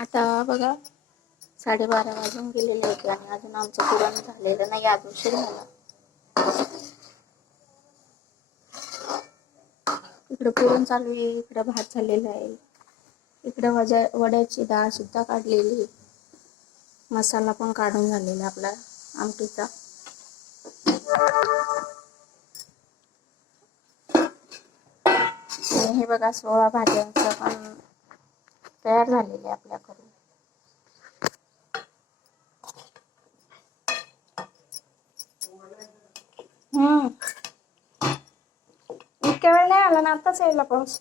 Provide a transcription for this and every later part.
आता बघा साडेबारा वाजून गेलेले होते आणि अजून आमचं पुरण झालेलं नाही आज उशीर झाला इकडं पुरण चालू आहे इकडं भात झालेला आहे. इकडं वजा वड्याची डाळ सुद्धा काढलेली आहे. मसाला पण काढून झालेला आपला आमटीचा. हे बघा सोळा भाज्यांचं पण तयार झालेले आहे आपल्याकडून. हम्म. इतक्या वेळ नाही आला ना आताच यायला पाऊस.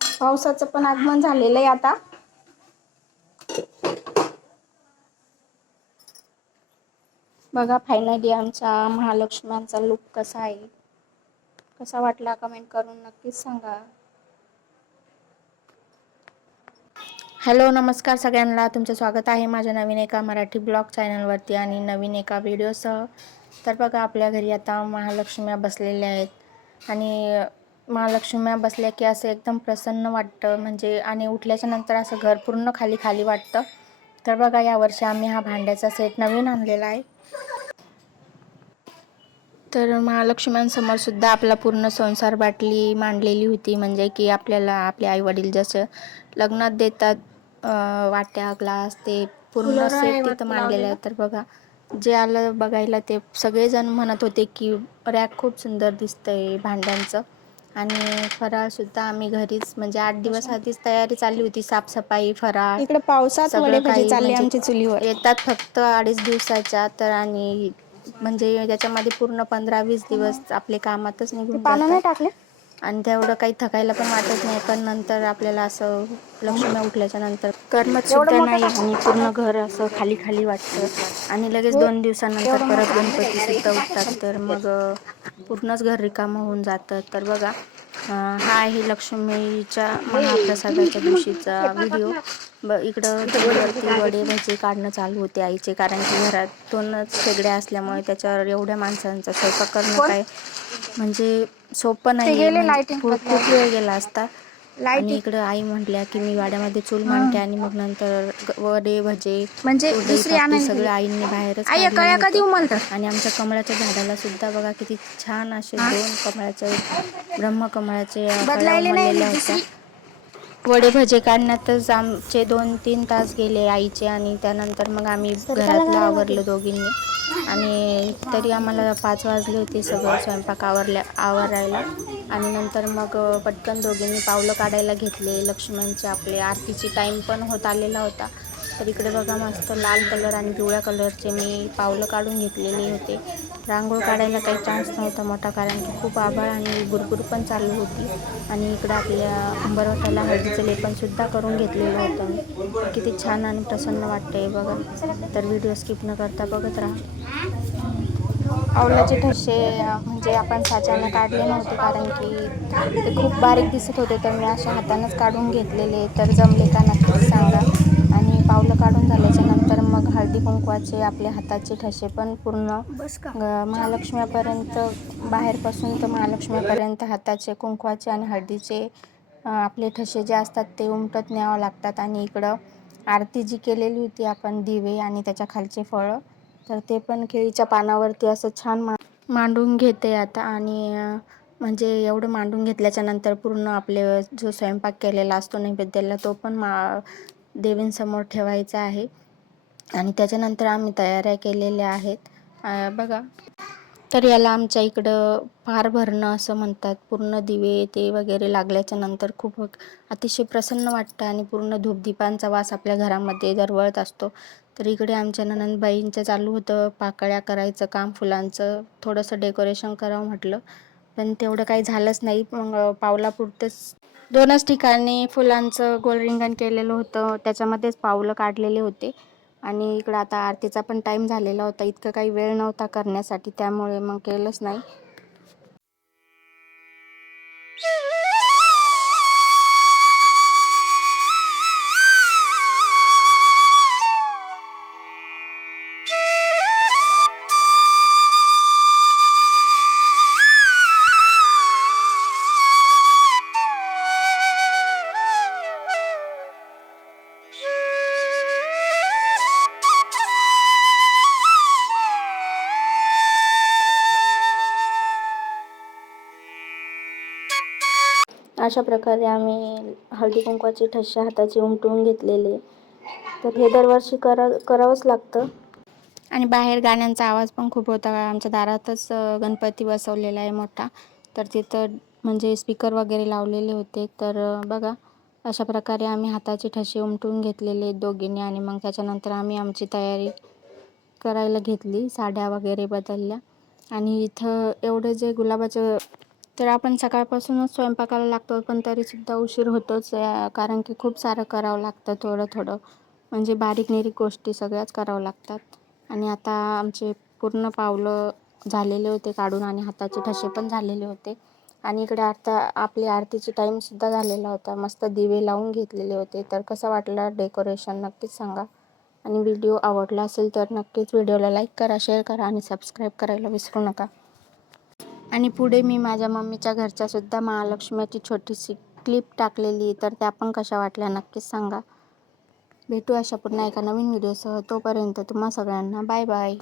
पावसाचं पण आगमन झालेलं आहे आता. बघा फायनली आमच्या महालक्ष्म्यांचा लुक कसा आहे. कसा वाटला कमेंट करून नक्कीच सांगा. हॅलो नमस्कार सगळ्यांना. तुमचं स्वागत आहे माझ्या नवीन एका मराठी ब्लॉग चॅनलवरती आणि नवीन एका व्हिडिओसह. तर बघा आपल्या घरी आता महालक्ष्म्या बसलेल्या आहेत. आणि महालक्ष्म्या बसल्या की असं एकदम प्रसन्न वाटतं. म्हणजे आणि उठल्याच्या नंतर असं घर पूर्ण खाली खाली वाटतं. तर बघा यावर्षी आम्ही हा भांड्याचा सेट नवीन आणलेला आहे. तर महालक्ष्म्यांसमोर सुद्धा आपला पूर्ण संसार बाटली मांडलेली होती. म्हणजे की आपल्याला आपले आई वडील जसं लग्नात देतात वाट्या ग्लास ते पूर्ण सेट तिथं मांडलेलं. आहे तर बघा जे आलं बघायला ते सगळेजण म्हणत होते की रॅक खूप सुंदर दिसतंय भांड्यांचं. आणि फराळ सुद्धा आम्ही घरीच म्हणजे आठ दिवस आधीच तयारी चालली होती. साफसफाई फराळ इकडे पावसात सगळं वडे भाजी काही चालली म्हणजे आमच्या चुलीवर. येतात फक्त अडीच दिवसाच्या तर आणि म्हणजे त्याच्यामध्ये पूर्ण पंधरा वीस दिवस आपले कामातच निघून पानं नाही जातात. टाकले? आणि तेवढं काही थकायला पण वाटत नाही पण नंतर आपल्याला असं लक्ष्म्या उठल्याच्या नंतर करमत सुद्धा नाही आणि पूर्ण घर असं खाली खाली वाटतं. आणि लगेच दोन दिवसानंतर परत गणपती सुद्धा उठतात तर मग अं, पूर्णच घर रिकामं होऊन जातं तर बघा हा आहे लक्ष्मीच्या महाप्रसादाच्या दिवशीचा व्हिडिओ. ब इकडं वडे भजे काढणं चालू होते आईचे कारण की घरात दोनच शेगड्या असल्यामुळे त्याच्यावर एवढ्या माणसांचा स्वयंपाक करणं काय म्हणजे सोपं नाही गेले म्हणजे खूप वेळ गेला असता. आणि इकडं आई म्हटल्या की मी वाड्यामध्ये चूल मांडते आणि मग नंतर ग- वडे भजे म्हणजे कुरडई, दुसरी आणायला सगळं गेली. आईंनी बाहेरच आई, कळ्या. कधी उमलतात? आणि आमच्या कमळाच्या झाडाला सुद्धा बघा किती छान असे दोन कमळाचे ब्रह्मकमळाचे अ, कळ्या बदलायला नाही वडे भजे काढण्यातच आमचे दोन तीन तास गेले आईचे आणि त्यानंतर मग आम्ही घरातलं आवरलं दोघींनी. आणि तरी आम्हाला पाच वाजले होते सगळं स्वयंपाक आवरल्या आवरायला. आणि नंतर मग पटकन दोघींनी पावलं काढायला घेतले. लक्ष्मणचे आपले आरतीची टाईम पण होत आलेला होता. तर इकडे बघा मस्त लाल कलर आणि पिवळ्या कलरचे मी पावलं काढून घेतलेले होते. रांगोळ काढायला काही चान्स नव्हता मोठा कारण की खूप आभाळ आणि गुरगुर पण चालू होती. आणि इकडं आपल्या अंबरवाट्याला हळदीचं लेपनसुद्धा करून घेतलेलं होतं. मी किती छान आणि प्रसन्न वाटतंय बघा. तर व्हिडिओ स्किप न करता बघत राहा. पावलाचे ठसे म्हणजे आपण साच्यानं काढले नव्हते कारण की ते खूप बारीक दिसत होते तर मी अशा हातानंच काढून घेतलेले. तर जमले का नक्कीच सांगा आणि पावलं काढून झाल्याच्यानंतर मग हळदी कुंकवाचे आपल्या हाताचे ठसे पण पूर्ण अं, महालक्ष्म्यापर्यंत बाहेरपासून तर महालक्ष्म्यापर्यंत हाताचे कुंकवाचे आणि हळदीचे आपले ठसे जे असतात ते उमटत न्यावं लागतात. आणि इकडं आरती जी केलेली होती आपण दिवे आणि त्याच्या खालचे फळं तर ते पण केळीच्या पानावरती असं छान मा मांडून घेते आता. आणि म्हणजे एवढं मांडून घेतल्याच्या नंतर पूर्ण आपले जो स्वयंपाक केलेला असतो नैवेद्याला तो पण मा देवींसमोर ठेवायचा आहे. आणि त्याच्यानंतर आम्ही तयाऱ्या केलेल्या आहेत. बघा. तर याला आमच्या इकडं फार भरणं असं म्हणतात. पूर्ण दिवे ते वगैरे लागल्याच्या नंतर खूप अतिशय प्रसन्न वाटतं आणि पूर्ण धूपदीपांचा वास आपल्या घरामध्ये दरवळत असतो. तर इकडे आमच्या ननंदबाईंचं चालू होतं. पाकळ्या करायचं काम फुलांचं थोडंसं डेकोरेशन करावं म्हटलं. पण तेवढं काही झालंच नाही. मग पावलापुरतंच दोनच ठिकाणी फुलांचं गोल रिंगण केलेलं होतं. त्याच्यामध्येच पावलं काढलेले होते. आणि इकडं आता आरतीचा पण टाईम झालेला होता. इतकं काही वेळ नव्हता करण्यासाठी त्यामुळे मग केलंच नाही. अशा प्रकारे आम्ही हळदी कुंकवाचे ठसे हाताचे उमटवून घेतलेले. तर हे दरवर्षी करा करावंच लागतं. आणि बाहेर गाण्यांचा आवाज पण खूप होता. आमच्या दारातच गणपती बसवलेला आहे मोठा. तर तिथं म्हणजे स्पीकर वगैरे लावलेले होते. तर बघा अशा प्रकारे आम्ही हाताचे ठसे उमटून घेतलेले दोघींनी. आणि मग त्याच्यानंतर आम्ही आमची तयारी करायला घेतली साड्या वगैरे बदलल्या. आणि इथं एवढं जे गुलाबाचं तर आपण सकाळपासूनच स्वयंपाकाला लागतो पण तरीसुद्धा उशीर होतोच कारण की खूप सारं करावं लागतं थोडं थोडं. म्हणजे बारीक निरीक गोष्टी सगळ्याच करावं लागतात. आणि आता आमचे पूर्ण पावलं झालेले होते काढून आणि हाताचे ठसे पण झालेले होते. आणि इकडे आता आपली आरतीची टाईमसुद्धा झालेला होता. मस्त दिवे लावून घेतलेले होते. तर कसं वाटलं डेकोरेशन नक्कीच सांगा. आणि व्हिडिओ आवडला असेल तर नक्कीच व्हिडिओला लाईक करा शेअर करा आणि सबस्क्राईब करायला विसरू नका. आणि पुढे मी माझ्या मम्मीच्या घरच्यासुद्धा महालक्ष्मीची छोटीशी क्लिप टाकलेली तर त्या पण कशा वाटल्या नक्कीच सांगा. भेटू अशा पुन्हा एका नवीन व्हिडिओसह. तोपर्यंत तुम्हा सगळ्यांना बाय बाय.